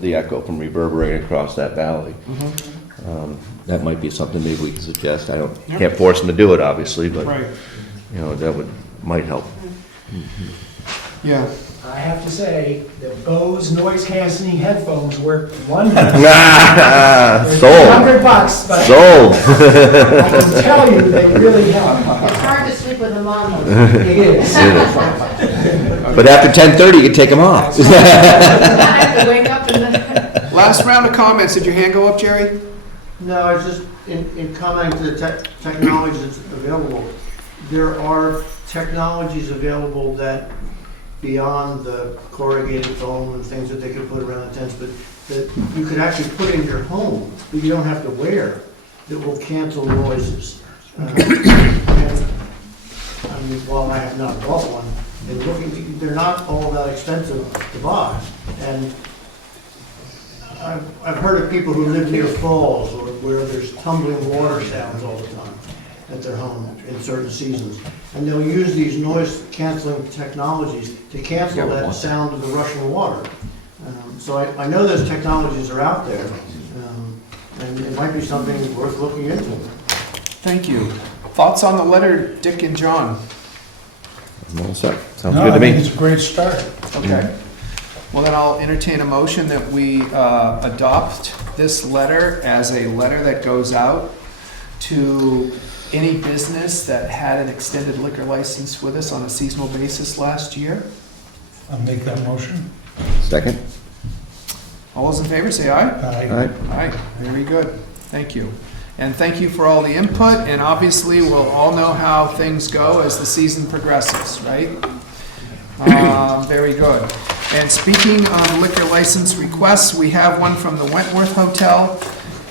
the echo from reverberating across that valley. That might be something maybe we can suggest. Can't force them to do it, obviously, but, Right. that might help. Yeah. I have to say, the Bose noise canceling headphones work wonders. Sold. $100, but Sold. I can tell you, they really help. It's hard to sleep with them on though. It is. But after 10:30, you can take them off. I have to wake up and then. Last round of comments. Did your hand go up, Jerry? No, it's just in commenting to the technology that's available. There are technologies available that beyond the corrugated foam and things that they could put around the tents, but that you could actually put in your home, but you don't have to wear, that will cancel noises. And, I mean, while I have not bought one, and looking, they're not all that expensive to buy. And I've heard of people who live near falls or where there's tumbling water sounds all the time at their home in certain seasons. And they'll use these noise canceling technologies to cancel that sound of the rushing water. So I know those technologies are out there, and it might be something worth looking into. Thank you. Thoughts on the letter, Dick and John? Sounds No, good to I think me. it's a great start. Okay. Well, then I'll entertain a motion that we adopt this letter as a letter that goes out to any business that had an extended liquor license with us on a seasonal basis last year. I'll make that motion. Second? All those in favor, say aye. All Aye. right. Aye, very good. Thank you. And thank you for all the input, and obviously, we'll all know how things go as the season progresses, right? Very good. And speaking of liquor license requests, we have one from the Wentworth Hotel.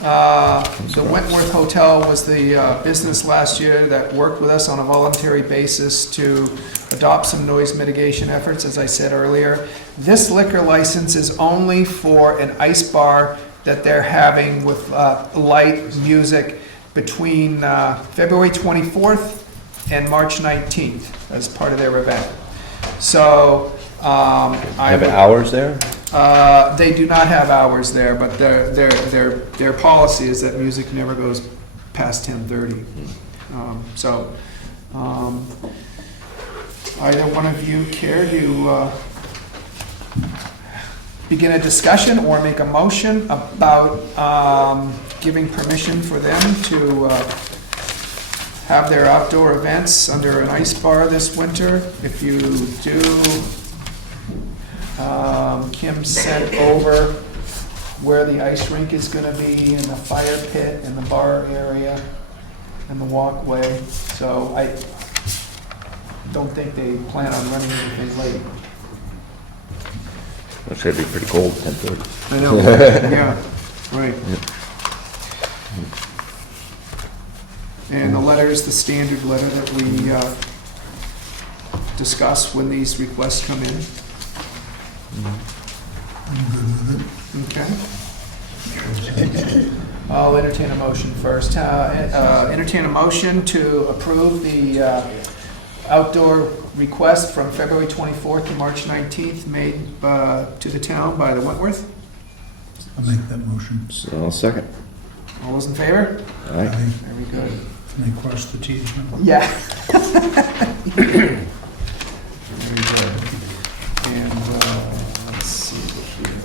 The Wentworth Hotel was the business last year that worked with us on a voluntary basis to adopt some noise mitigation efforts, as I said earlier. This liquor license is only for an ice bar that they're having with light music between February 24th and March 19th as part of their event. So, Have hours there? they do not have hours there, but their policy is that music never goes past 10:30. Either one of you care to begin a discussion or make a motion about giving permission for them to have their outdoor events under an ice bar this winter? If you do, Kim sent over where the ice rink is gonna be, and the fire pit, and the bar area, and the walkway. So I don't think they plan on running anything late. It's gonna be pretty cold, 10:30. I know, yeah, right. And the letter is the standard letter that we discuss when these requests come in. Okay. I'll entertain a motion first. Entertain a motion to approve the outdoor request from February 24th to March 19th made to the town by the Wentworth. I'll make that motion. So I'll second. All those in favor? All right. Aye. Very good. Can I cross the T's now? Yeah. Very good. And let's see here.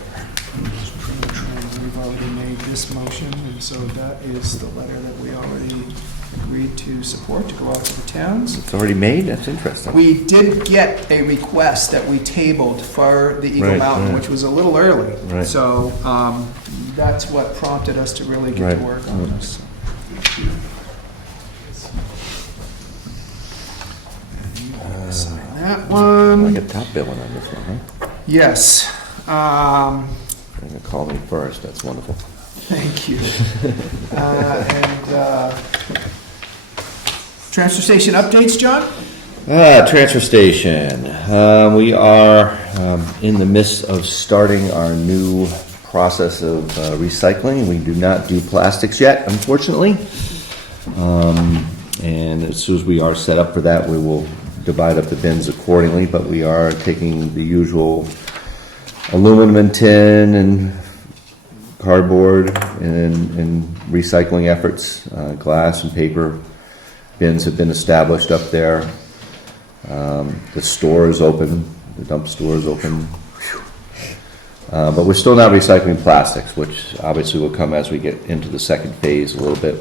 We've already made this motion, and so that is the letter that we already agreed to support to go out to the towns. It's already made? That's interesting. We did get a request that we tabled for the Eagle Right, Mountain, right. which was a little early. Right. So that's what prompted us to really get Right. to work on this. Sign that one. Like a top billing on this one, huh? Yes. You're gonna call me first, that's wonderful. Thank you. Transfer station updates, John? Transfer station. We are in the midst of starting our new process of recycling. We do not do plastics yet, unfortunately. And as soon as we are set up for that, we will divide up the bins accordingly, but we are taking the usual aluminum and tin and cardboard and recycling efforts. Glass and paper bins have been established up there. The store is open, the dump store is open. But we're still not recycling plastics, which obviously will come as we get into the second phase a little bit,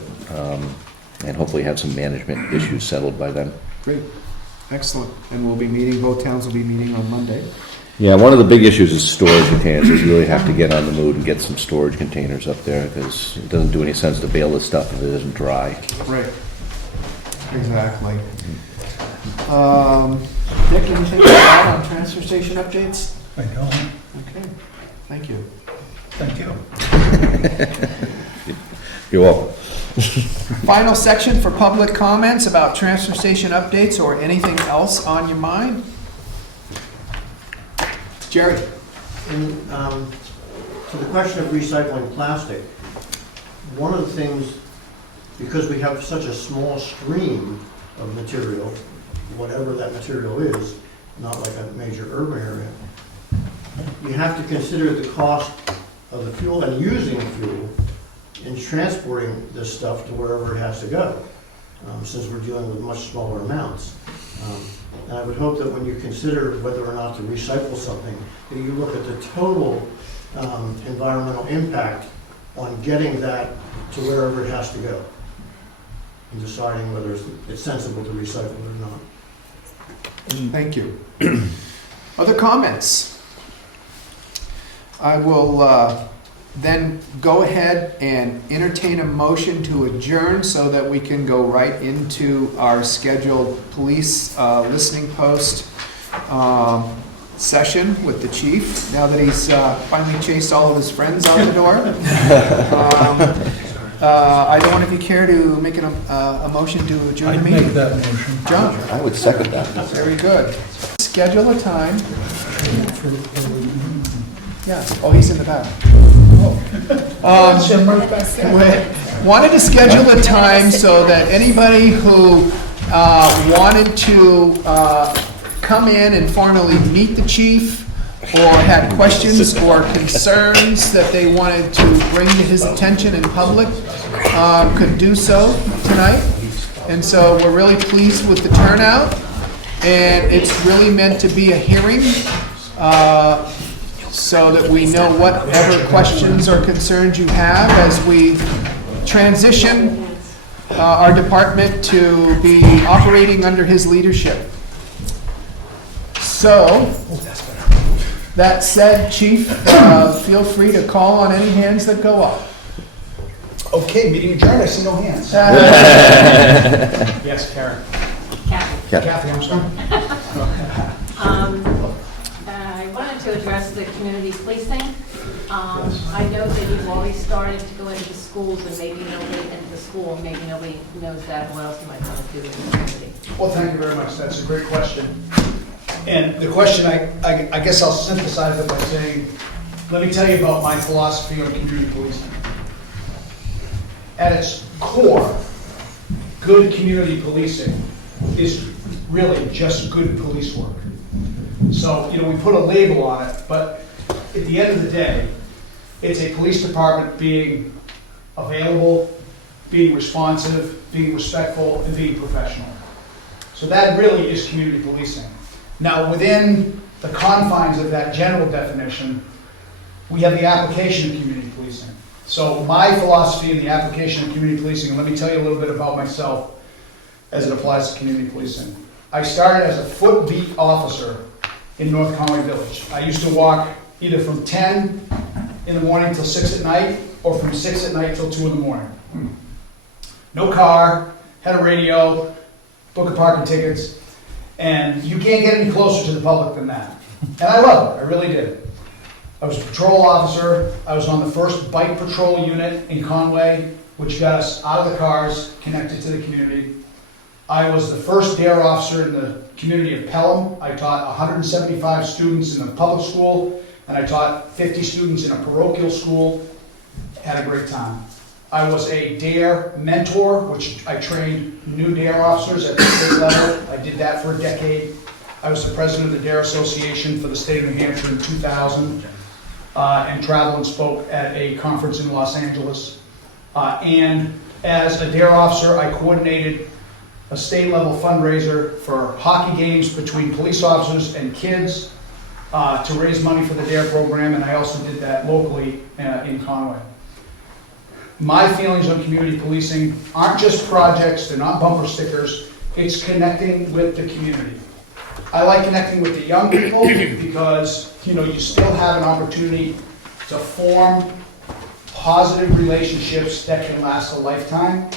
and hopefully have some management issues settled by then. Great, excellent. And we'll be meeting, both towns will be meeting on Monday. Yeah, one of the big issues is storage containers. We really have to get on the move and get some storage containers up there, because it doesn't do any sense to bale this stuff if it isn't dry. Right. Exactly. Dick, anything to add on transfer station updates? I don't. Okay, thank you. Thank you. You're welcome. Final section for public comments about transfer station updates or anything else on your mind? Jerry? To the question of recycling plastic, one of the things, because we have such a small stream of material, whatever that material is, not like a major urban area, you have to consider the cost of the fuel and using fuel in transporting this stuff to wherever it has to go, since we're dealing with much smaller amounts. And I would hope that when you consider whether or not to recycle something, that you look at the total environmental impact on getting that to wherever it has to go, and deciding whether it's sensible to recycle it or not. Thank you. Other comments? I will then go ahead and entertain a motion to adjourn so that we can go right into our scheduled police listening post session with the chief, now that he's finally chased all of his friends out the door. I don't know if you care to make a motion to adjourn the I'd meeting. make that motion. John? I would second that. Very good. Schedule a time. Yeah, oh, he's in the back. Wanted to schedule a time so that anybody who wanted to come in and formally meet the chief or had questions or concerns that they wanted to bring to his attention in public could do so tonight. And so we're really pleased with the turnout, and it's really meant to be a hearing so that we know whatever questions or concerns you have as we transition our department to be operating under his leadership. So, that said, Chief, feel free to call on any hands that go up. Okay, meeting adjourned, I see no hands. Yes, Karen. Kathy. Kathy, I'm sorry. I wanted to address the community policing. I know that you've already started to go into the schools, and maybe nobody into the school, maybe nobody knows that. What else you might want to do in the community? Well, thank you very much. That's a great question. And the question, I guess I'll synthesize it by saying, let me tell you about my philosophy on community policing. At its core, good community policing is really just good police work. So, we put a label on it, but at the end of the day, it's a police department being available, being responsive, being respectful, and being professional. So that really is community policing. Now, within the confines of that general definition, we have the application of community policing. So my philosophy in the application of community policing, and let me tell you a little bit about myself as it applies to community policing. I started as a foot beat officer in North Conway Village. I used to walk either from 10 in the morning till 6 at night, or from 6 at night till 2 in the morning. No car, had a radio, book of parking tickets, and you can't get any closer to the public than that. And I loved it, I really did. I was a patrol officer. I was on the first bike patrol unit in Conway, which got us out of the cars, connected to the community. I was the first DARE officer in the community of Pelham. I taught 175 students in the public school, and I taught 50 students in a parochial school. Had a great time. I was a DARE mentor, which I trained new DARE officers at the state level. I did that for a decade. I was the president of the DARE Association for the state of New Hampshire in 2000. and traveled and spoke at a conference in Los Angeles. And as a DARE officer, I coordinated a state-level fundraiser for hockey games between police officers and kids to raise money for the DARE program, and I also did that locally in Conway. My feelings on community policing aren't just projects, they're not bumper stickers, it's connecting with the community. I like connecting with the young people because, you still have an opportunity to form positive relationships that can last a lifetime.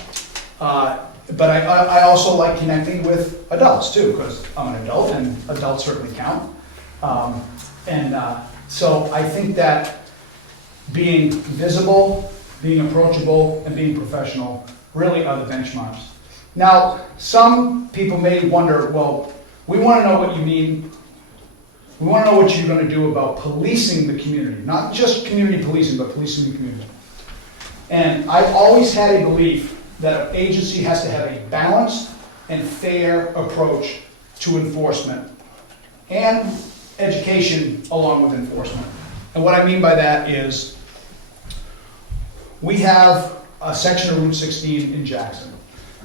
But I also like connecting with adults too, because I'm an adult and adults certainly count. So I think that being visible, being approachable, and being professional really are the benchmarks. Now, some people may wonder, well, we want to know what you mean. We want to know what you're going to do about policing the community, not just community policing, but policing the community. And I've always had a belief that an agency has to have a balanced and fair approach to enforcement and education along with enforcement. And what I mean by that is we have a section of Route 16 in Jackson.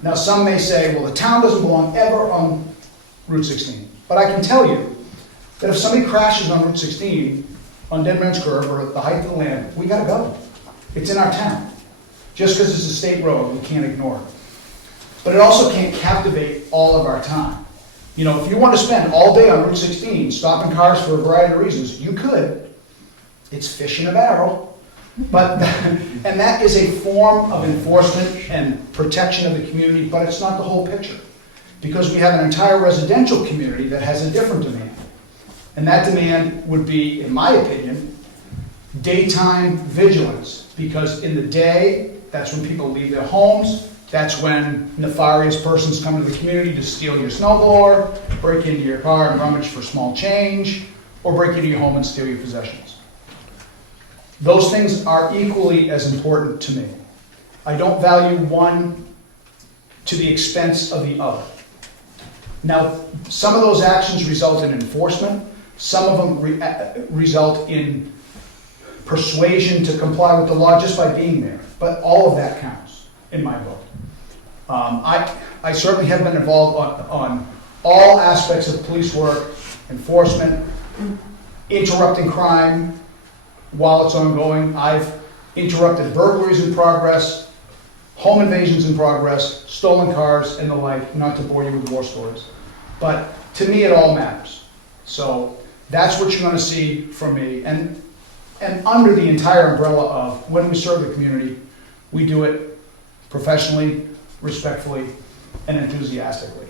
Now some may say, well, the town doesn't belong ever on Route 16. But I can tell you that if somebody crashes on Route 16 on Dead Man's Curve or at the height of the land, we gotta go. It's in our town. Just because it's a state road, we can't ignore it. But it also can't captivate all of our time. If you want to spend all day on Route 16 stopping cars for a variety of reasons, you could. It's fish in a barrel. And that is a form of enforcement and protection of the community, but it's not the whole picture. Because we have an entire residential community that has a different demand. And that demand would be, in my opinion, daytime vigilance. Because in the day, that's when people leave their homes. That's when nefarious persons come into the community to steal your snowblower, break into your car and rummage for small change, or break into your home and steal your possessions. Those things are equally as important to me. I don't value one to the expense of the other. Now, some of those actions result in enforcement. Some of them result in persuasion to comply with the law just by being there. But all of that counts in my book. I certainly have been involved on all aspects of police work, enforcement, interrupting crime while it's ongoing. I've interrupted burglaries in progress, home invasions in progress, stolen cars, and the like, not to bore you with war stories. But to me, it all matters. So that's what you're going to see from me. And under the entire umbrella of when we serve the community, we do it professionally, respectfully, and enthusiastically.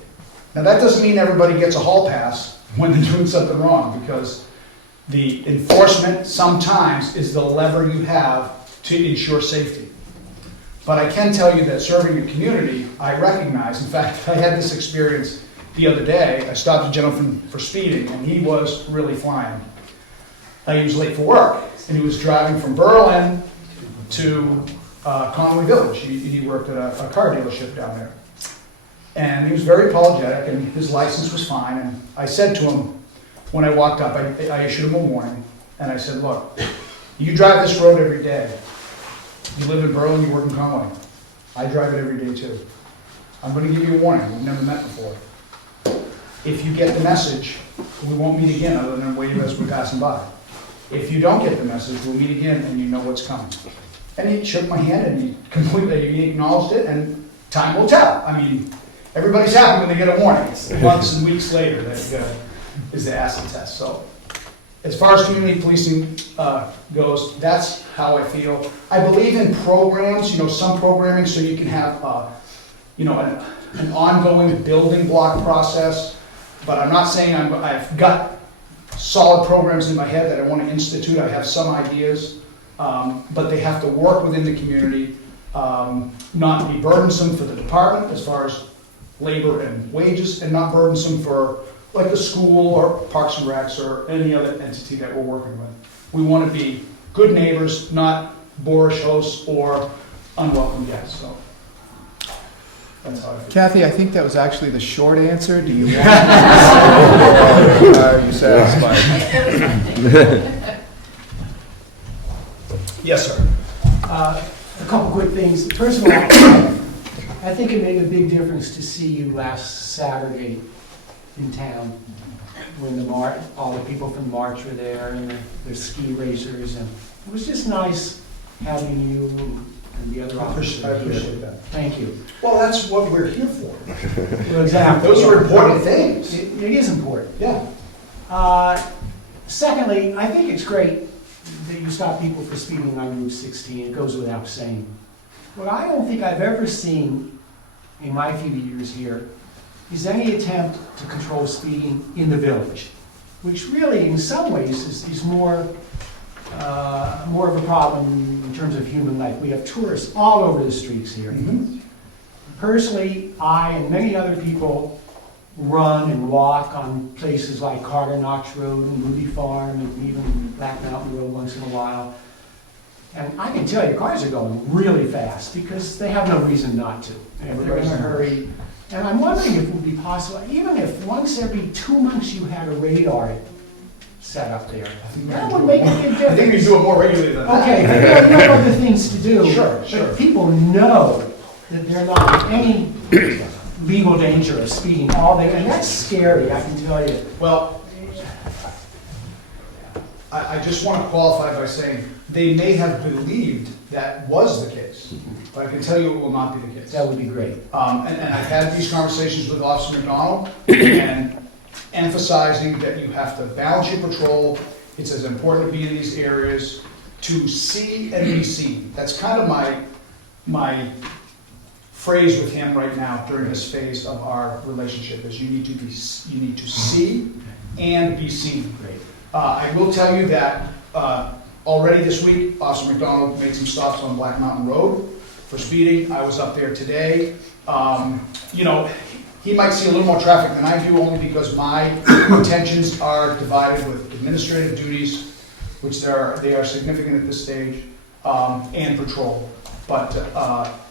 Now that doesn't mean everybody gets a hall pass when they're doing something wrong, because the enforcement sometimes is the lever you have to ensure safety. But I can tell you that serving the community, I recognize, in fact, I had this experience the other day. I stopped a gentleman for speeding, and he was really flying. He was late for work, and he was driving from Berlin to Conway Village. He worked at a car dealership down there. And he was very apologetic, and his license was fine. And I said to him, when I walked up, I issued him a warning, and I said, look, you drive this road every day. You live in Berlin, you work in Conway. I drive it every day too. I'm going to give you a warning. We've never met before. If you get the message, we won't meet again other than wave as we're passing by. If you don't get the message, we'll meet again and you know what's coming. And he shook my hand and he acknowledged it, and time will tell. I mean, everybody's happy when they get a warning. It's months and weeks later that is the acid test. So as far as community policing goes, that's how I feel. I believe in programs, some programming so you can have, an ongoing building block process. But I'm not saying I've got solid programs in my head that I want to institute. I have some ideas, but they have to work within the community, not be burdensome for the department as far as labor and wages, and not burdensome for like the school or Parks and Recs or any other entity that we're working with. We want to be good neighbors, not boorish hosts or unwelcome guests. So that's how I feel. Kathy, I think that was actually the short answer. Do you want or are you satisfied? Yes, sir. A couple quick things. First of all, I think it made a big difference to see you last Saturday in town when all the people from the march were there and the ski racers, and it was just nice having you and the other I officers here. appreciate that. Thank you. Well, that's what we're here for. Well, exactly. Those are important things. It is important. Yeah. Secondly, I think it's great that you stop people for speeding on Route 16. It goes without saying. What I don't think I've ever seen in my few years here is any attempt to control speeding in the village, which really, in some ways, is more of a problem in terms of human life. We have tourists all over the streets here. Personally, I and many other people run and walk on places like Carter Knox Road and Moody Farm and even Black Mountain Road once in a while. And I can tell you, cars are going really fast because they have no reason not to. And they're in a hurry. And I'm wondering if it would be possible, even if once every 2 months you had a radar set up there, that would make a big difference. I think we do it more regularly than that. Okay, but you have other things to do. Sure, sure. But people know that they're not in any legal danger of speeding all day, and that's scary, I can tell you. Well, I just want to qualify by saying they may have believed that was the case, but I can tell you it will not be the case. That would be great. And I've had these conversations with Officer McDonald and emphasizing that you have to balance your patrol. It's as important to be in these areas to see and be seen. That's kind of my phrase with him right now during this phase of our relationship is you need to see and be seen. I will tell you that already this week, Officer McDonald made some stops on Black Mountain Road for speeding. I was up there today. You know, he might see a little more traffic than I do only because my attentions are divided with administrative duties, which they are significant at this stage, and patrol. But,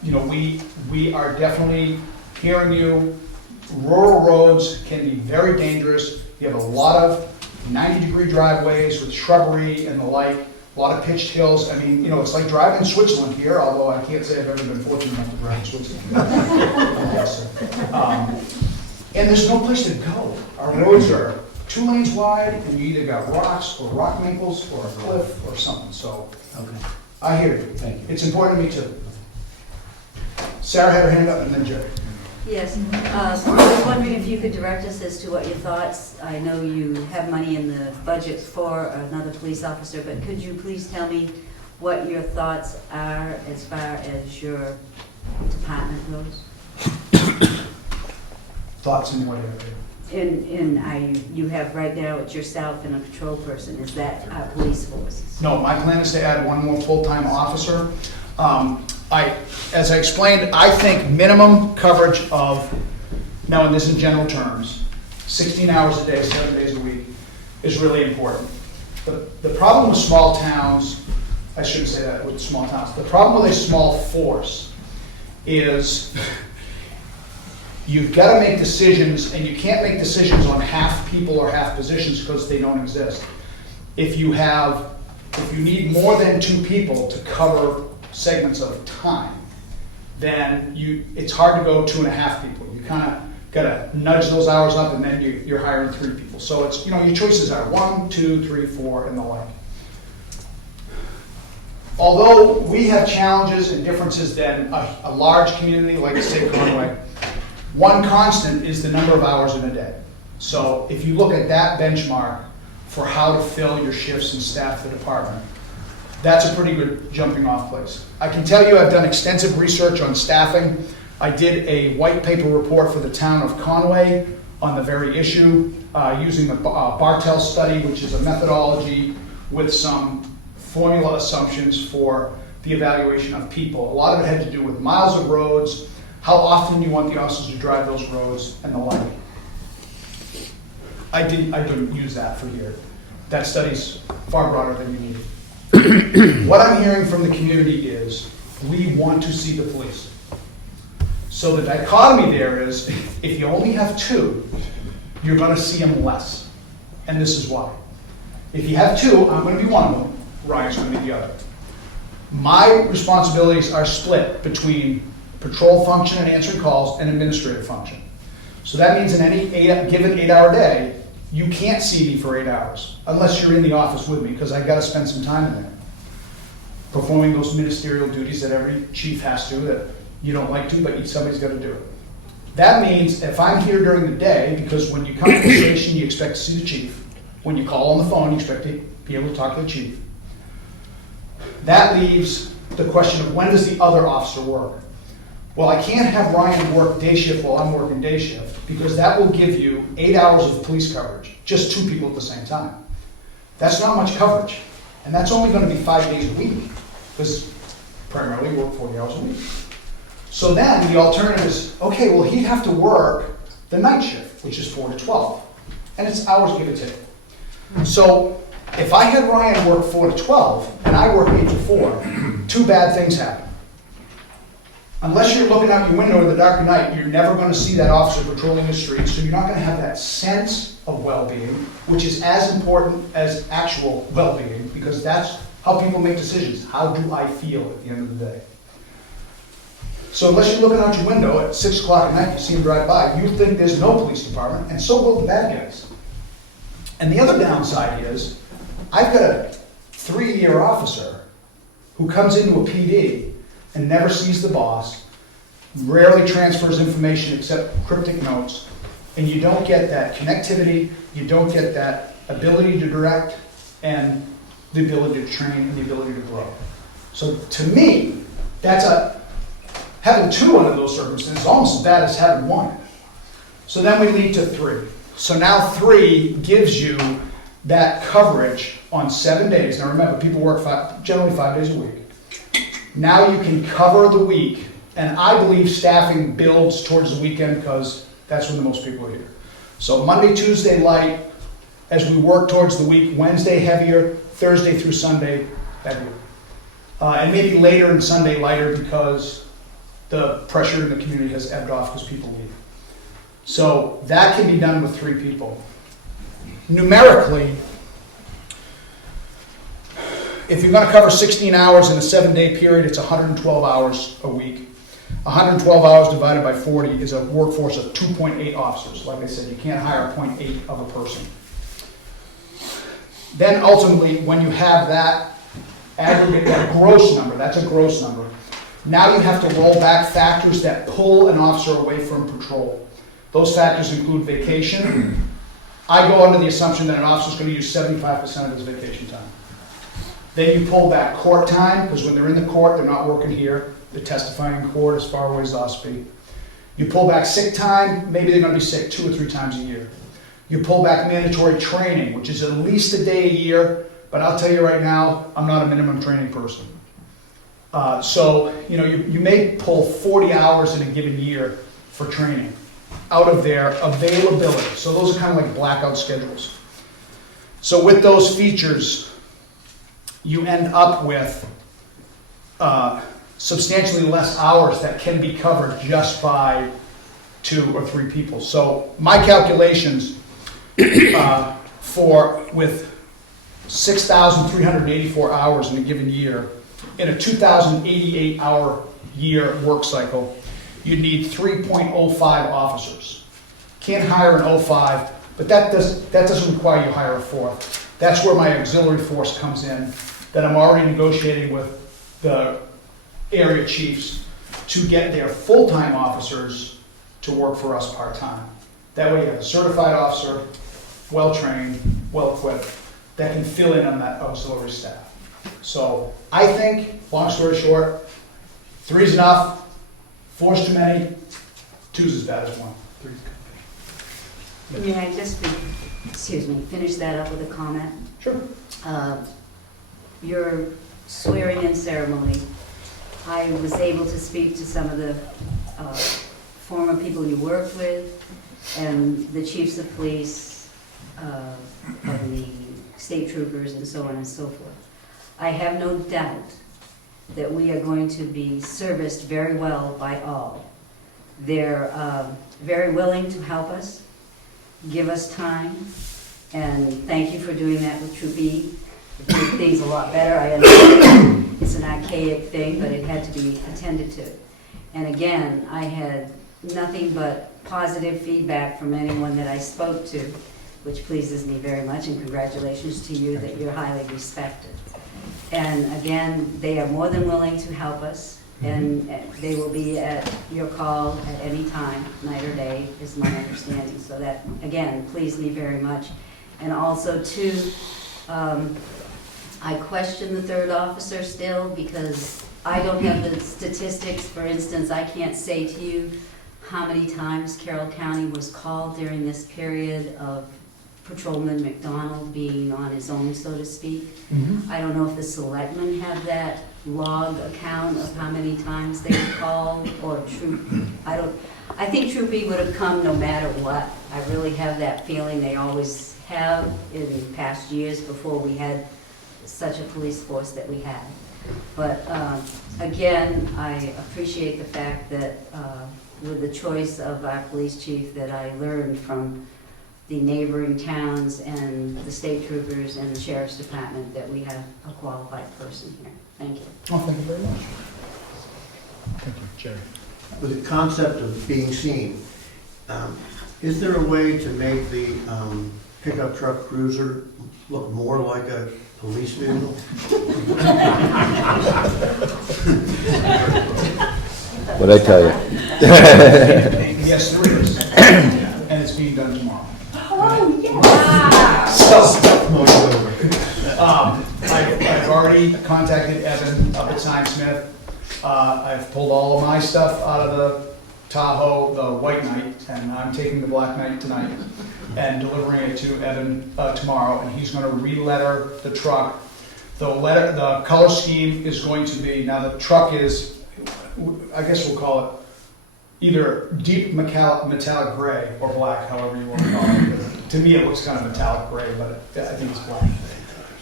you know, we are definitely hearing you. Rural roads can be very dangerous. You have a lot of 90-degree driveways with shrubbery and the like, a lot of pitched hills. I mean, you know, it's like driving in Switzerland here, although I can't say I've ever been fortunate enough to drive in Switzerland. Yes, and there's no place to go. Our roads are 2 lanes wide, and you either got rocks or rock maples or a cliff or something. So Okay, I hear you. thank you. It's important to me too. Sarah had her hand up and then Jerry. Yes, I was wondering if you could direct us as to what your thoughts, I know you have money in the budget for another police officer, but could you please tell me what your thoughts are as far as your department goes? Thoughts in what area? You have right now, it's yourself and a patrol person, is that our police force? No, my plan is to add one more full-time officer. As I explained, I think minimum coverage of, now and this in general terms, 16 hours a day, 7 days a week, is really important. The problem with small towns, I shouldn't say that with small towns, the problem with a small force is you've got to make decisions, and you can't make decisions on half people or half positions because they don't exist. If you need more than 2 people to cover segments of time, then it's hard to go 2.5 people. You kind of got to nudge those hours up, and then you're hiring 3 people. So it's, you know, your choices are 1, 2, 3, 4, and the like. Although we have challenges and differences than a large community like the state of Conway, one constant is the number of hours in a day. So if you look at that benchmark for how to fill your shifts and staff the department, that's a pretty good jumping off place. I can tell you I've done extensive research on staffing. I did a white paper report for the town of Conway on the very issue using the Bartell study, which is a methodology with some formula assumptions for the evaluation of people. A lot of it had to do with miles of roads, how often you want the officers to drive those roads, and the like. I didn't use that for here. That study's far broader than you need. What I'm hearing from the community is we want to see the police. So the dichotomy there is if you only have 2, you're going to see them less. And this is why. If you have 2, I'm going to be one of them, Ryan's going to be the other. My responsibilities are split between patrol function and answering calls and administrative function. So that means in any given 8-hour day, you can't see me for 8 hours unless you're in the office with me, because I gotta spend some time in there performing those ministerial duties that every chief has to, that you don't like to, but somebody's gotta do it. That means if I'm here during the day, because when you come to the station, you expect to see the chief. When you call on the phone, you expect to be able to talk to the chief. That leaves the question of when does the other officer work? Well, I can't have Ryan work day shift while I'm working day shift, because that will give you 8 hours of police coverage, just 2 people at the same time. That's not much coverage, and that's only gonna be 5 days a week, because primarily we work 40 hours a week. So then the alternative is, okay, well, he'd have to work the night shift, which is 4 to 12, and it's hours give and take. So if I had Ryan work 4 to 12 and I work 8 to 4, 2 bad things happen. Unless you're looking out your window in the dark of night, you're never going to see that officer patrolling the streets, so you're not going to have that sense of well-being, which is as important as actual well-being, because that's how people make decisions. How do I feel at the end of the day? So unless you're looking out your window at 6 o'clock at night, you see him drive by, you think there's no police department, and so will the bad guys. And the other downside is, I've got a 3-year officer who comes into a PD and never sees the boss, rarely transfers information except cryptic notes, and you don't get that connectivity, you don't get that ability to direct, and the ability to train, and the ability to grow. So to me, having 2 under those circumstances is almost as bad as having 1. So then we lead to 3. So now 3 gives you that coverage on 7 days. Now remember, people work generally 5 days a week. Now you can cover the week, and I believe staffing builds towards the weekend because that's when the most people are here. So Monday, Tuesday light, as we work towards the week, Wednesday heavier, Thursday through Sunday heavier. And maybe later and Sunday lighter because the pressure in the community has ebbed off because people leave. So that can be done with 3 people. Numerically, if you're going to cover 16 hours in a 7-day period, it's 112 hours a week. 112 hours divided by 40 is a workforce of 2.8 officers. Like I said, you can't hire 0.8 of a person. Then ultimately, when you have that aggregate, that gross number, that's a gross number, now you have to roll back factors that pull an officer away from patrol. Those factors include vacation. I go under the assumption that an officer is going to use 75% of his vacation time. Then you pull back court time, because when they're in the court, they're not working here. They're testifying in court as far away as Ospey. You pull back sick time, maybe they're going to be sick 2 or 3 times a year. You pull back mandatory training, which is at least a day a year, but I'll tell you right now, I'm not a minimum training person. So, you may pull 40 hours in a given year for training out of their availability. So those are kind of like blackout schedules. So with those features, you end up with substantially less hours that can be covered just by 2 or 3 people. So my calculations with 6,384 hours in a given year, in a 2,088-hour year work cycle, you need 3.05 officers. Can't hire an 05, but that doesn't require you hire a 4th. That's where my auxiliary force comes in, that I'm already negotiating with the area chiefs to get their full-time officers to work for us part-time. That way you have a certified officer, well-trained, well-equipped, that can fill in on that auxiliary staff. So I think, long story short, 3's enough, 4's too many, 2's as bad as 1. May I just, finish that up with a comment? Sure. Your swearing-in ceremony, I was able to speak to some of the former people you worked with and the chiefs of police and the state troopers and so on and so forth. I have no doubt that we are going to be serviced very well by all. They're very willing to help us, give us time, and thank you for doing that with Troop E. It made things a lot better. I understand it's an archaic thing, but it had to be attended to. And again, I had nothing but positive feedback from anyone that I spoke to, which pleases me very much, and congratulations to you that you're highly respected. And again, they are more than willing to help us, and they will be at your call at any time, night or day, is my understanding. So that, again, pleased me very much. And also, too, I question the third officer still, because I don't have the statistics. For instance, I can't say to you how many times Carroll County was called during this period of Patrolman McDonald being on his own, so to speak. I don't know if the selectmen have that log account of how many times they were called, or Troop. I think Troop E would have come no matter what. I really have that feeling. They always have in past years before we had such a police force that we had. But again, I appreciate the fact that with the choice of our police chief, that I learned from the neighboring towns and the state troopers and the sheriff's department that we have a qualified person here. Thank you. Oh, thank you very much. Thank you, Jerry. With the concept of being seen, is there a way to make the pickup truck cruiser look more like a police vehicle? What'd I tell you? Yes, there is, and it's being done tomorrow. Oh, yes! I've already contacted Evan up at Signsmith. I've pulled all of my stuff out of the Tahoe, the White Knight, and I'm taking the Black Knight tonight and delivering it to Evan tomorrow, and he's going to re-letter the truck. The color scheme is going to be, now the truck is, I guess we'll call it either deep metallic gray or black, however you want to call it. To me, it looks kind of metallic gray, but I think it's black.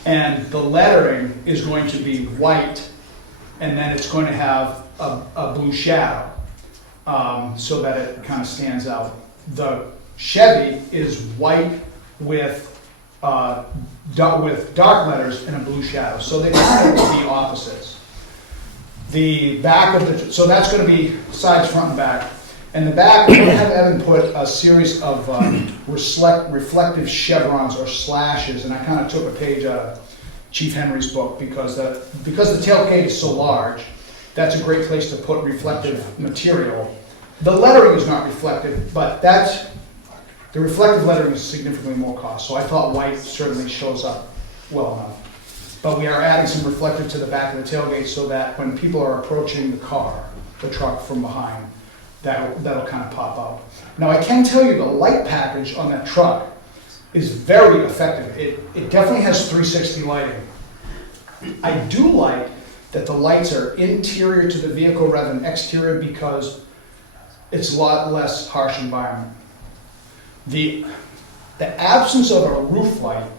And the lettering is going to be white, and then it's going to have a blue shadow, so that it kind of stands out. The Chevy is white with dark letters and a blue shadow, so they kind of be opposites. The back of the, so that's going to be sides, front, and back. And the back, we're going to have Evan put a series of reflective chevrons or slashes, and I kind of took a page out of Chief Henry's book because the tailgate is so large, that's a great place to put reflective material. The lettering is not reflective, but the reflective lettering is significantly more cost, so I thought white certainly shows up well enough. But we are adding some reflective to the back of the tailgate so that when people are approaching the truck from behind, that'll kind of pop out. Now I can tell you the light package on that truck is very effective. It definitely has 360 lighting. I do like that the lights are interior to the vehicle rather than exterior because it's a lot less harsh environment. The absence of a roof light,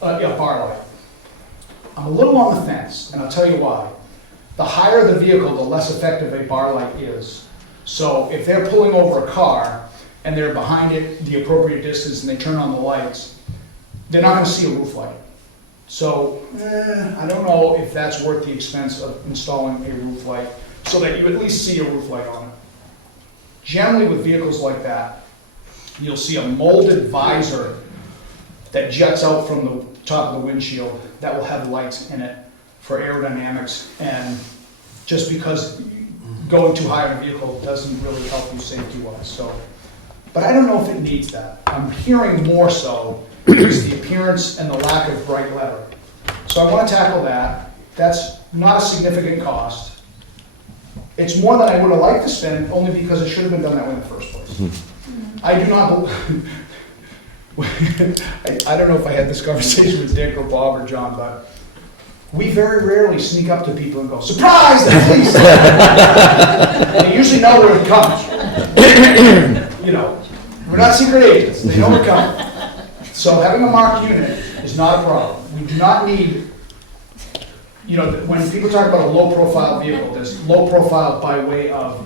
a bar light, I'm a little on the fence, and I'll tell you why. The higher the vehicle, the less effective a bar light is. So if they're pulling over a car and they're behind it the appropriate distance and they turn on the lights, they're not going to see a roof light. So I don't know if that's worth the expense of installing a roof light so that you at least see a roof light on it. Generally with vehicles like that, you'll see a molded visor that juts out from the top of the windshield that will have lights in it for aerodynamics, and just because going too high in a vehicle doesn't really help you safety-wise. So, but I don't know if it needs that. I'm hearing more so is the appearance and the lack of bright lettering. So I want to tackle that. That's not a significant cost. It's more than I would have liked to spend, only because it should have been done that way in the first place. I do not I don't know if I had this conversation with Dick or Bob or John, but we very rarely sneak up to people and go, "Surprise! The police!" They usually know where it comes. You know, we're not secret agents. They know we're coming. So having a marked unit is not a problem. We do not need, you know, when people talk about a low-profile vehicle, there's low profile by way of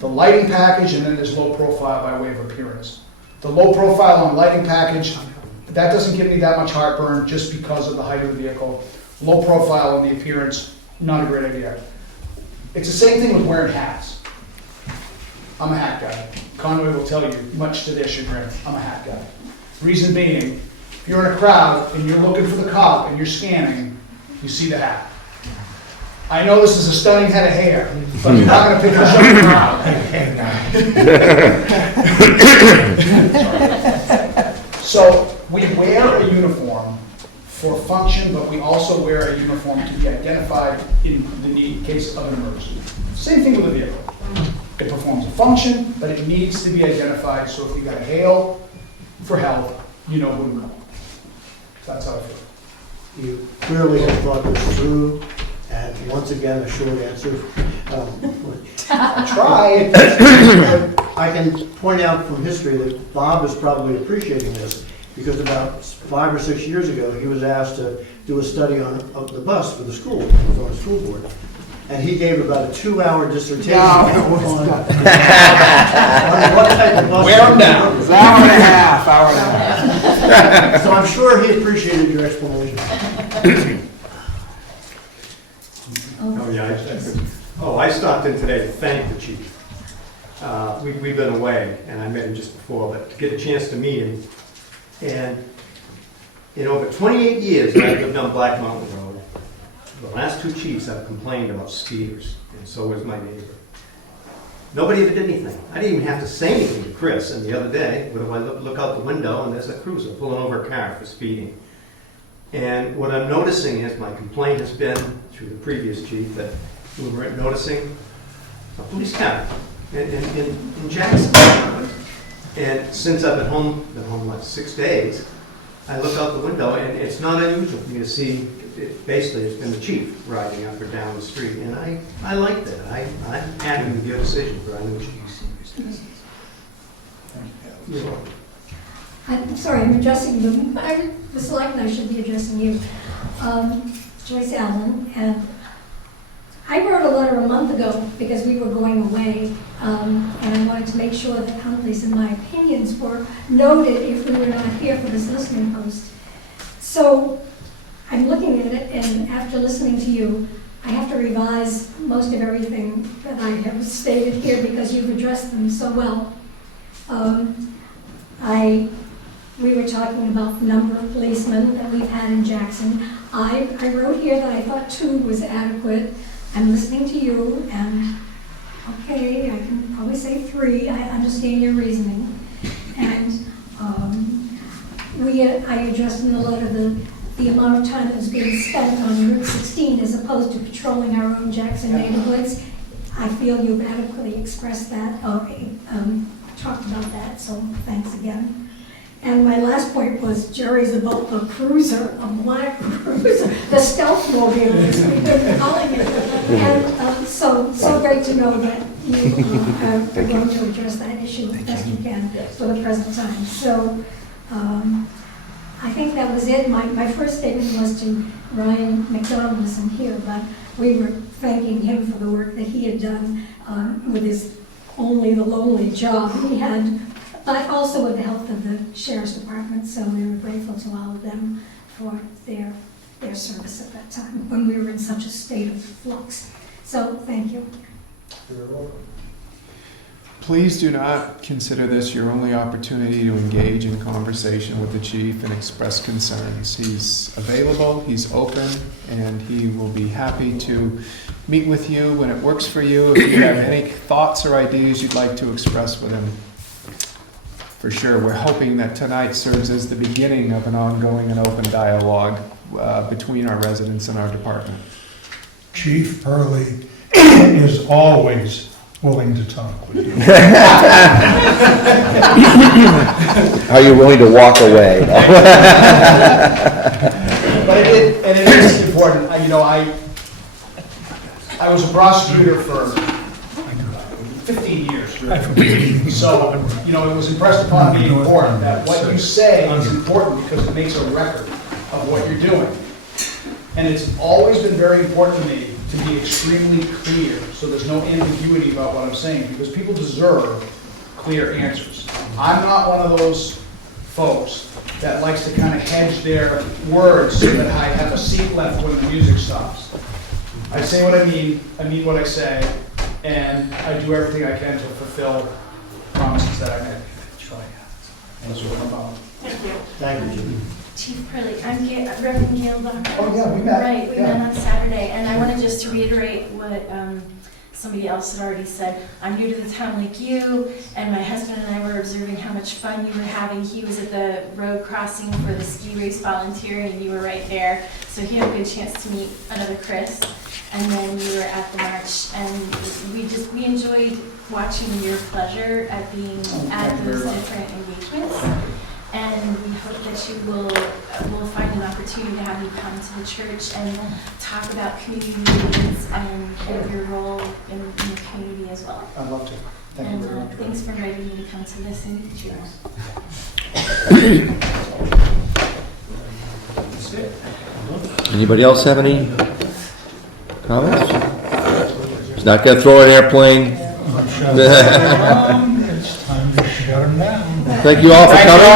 the lighting package, and then there's low profile by way of appearance. The low profile on lighting package, that doesn't give me that much heartburn just because of the height of the vehicle. Low profile on the appearance, not a great idea. It's the same thing with wearing hats. I'm a hat guy. Conway will tell you, much to their chagrin, I'm a hat guy. Reason being, if you're in a crowd and you're looking for the cop and you're scanning, you see the hat. I know this is a stunning head of hair, but you're not gonna pick it up in the crowd. So we wear a uniform for function, but we also wear a uniform to be identified in the case of an emergency. Same thing with a vehicle. It performs a function, but it needs to be identified, so if you got to hail for help, you know who to call. That's how I feel. You clearly have thought this through, and once again, a short answer. I tried. I can point out from history that Bob is probably appreciating this, because about 5 or 6 years ago, he was asked to do a study on of the bus for the school. He was on the school board. And he gave about a 2-hour dissertation on what type of bus. Wear them down. It was an hour and a half, hour and a half. So I'm sure he appreciated your explanation. Oh, yeah. I stopped in today to thank the chief. We've been away, and I met him just before, but to get a chance to meet him. And in over 28 years that I've lived on Black Mountain Road, the last 2 chiefs have complained about speeders, and so has my neighbor. Nobody ever did anything. I didn't even have to say anything to Chris, and the other day, I look out the window, and there's a cruiser pulling over a car for speeding. And what I'm noticing is, my complaint has been, through the previous chief, that we were noticing a police car in Jackson. And since I've been home 6 days, I look out the window, and it's not unusual for me to see, basically, it's been the chief riding up or down the street, and I like that. I'm happy with your decision for our new chief. You're welcome. I'm sorry, I'm addressing the selectman, I should be addressing you. Joyce Allen, and I wrote a letter a month ago because we were going away, and I wanted to make sure that Huntley's and my opinions were noted if we were not here for this listening post. So I'm looking at it, and after listening to you, I have to revise most of everything that I have stated here because you've addressed them so well. We were talking about the number of policemen that we've had in Jackson. I wrote here that I thought 2 was adequate. I'm listening to you, and okay, I can probably say 3. I understand your reasoning. And I addressed in the letter the amount of time that was being spent on Route 16 as opposed to patrolling our own Jackson neighborhoods. I feel you've adequately expressed that, talked about that, so thanks again. And my last point was Jerry's about the cruiser, a black cruiser, the stealth mobile, as we've been calling it. And so great to know that you are going to address that issue as best you can for the present time. So I think that was it. My first statement was to Ryan McDonald, isn't here, but we were thanking him for the work that he had done with his only the lonely job he had, but also with the help of the Sheriff's Department, so we were grateful to all of them for their service at that time, when we were in such a state of flux. So, thank you. You're welcome. Please do not consider this your only opportunity to engage in conversation with the chief and express concerns. He's available, he's open, and he will be happy to meet with you when it works for you. If you have any thoughts or ideas you'd like to express with him, for sure. We're hoping that tonight serves as the beginning of an ongoing and open dialogue between our residents and our department. Chief Hurley is always willing to talk with you. Are you willing to walk away? But it is important. I was a prosecutor for 15 years. So, it was impressed upon me important that what you say is important because it makes a record of what you're doing. And it's always been very important to me to be extremely clear so there's no ambiguity about what I'm saying, because people deserve clear answers. I'm not one of those folks that likes to kind of hedge their words so that I have a seat left when the music stops. I say what I mean what I say, and I do everything I can to fulfill promises that I make. So, that's what I'm about. Thank you. Thank you, Jimmy. Chief Curley, I'm Reverend Gail Duncan. Oh, yeah, we met. Right, we met on Saturday, and I wanted just to reiterate what somebody else had already said. I'm new to the town like you, and my husband and I were observing how much fun you were having. He was at the road crossing for the ski race volunteering, and you were right there. So he had a good chance to meet another Chris, and then you were at the march, and we enjoyed watching your pleasure at being at thank you those very much. different engagements. And we hope that you will find an opportunity to have you come to the church and talk about community needs and your role in the community as well. I'd love to. Thank you And very much. thanks for inviting me to come to this and meet you. That's it. Anybody else have any comments? He's not gonna throw an airplane. It's time to shut them down. Thank you all for coming.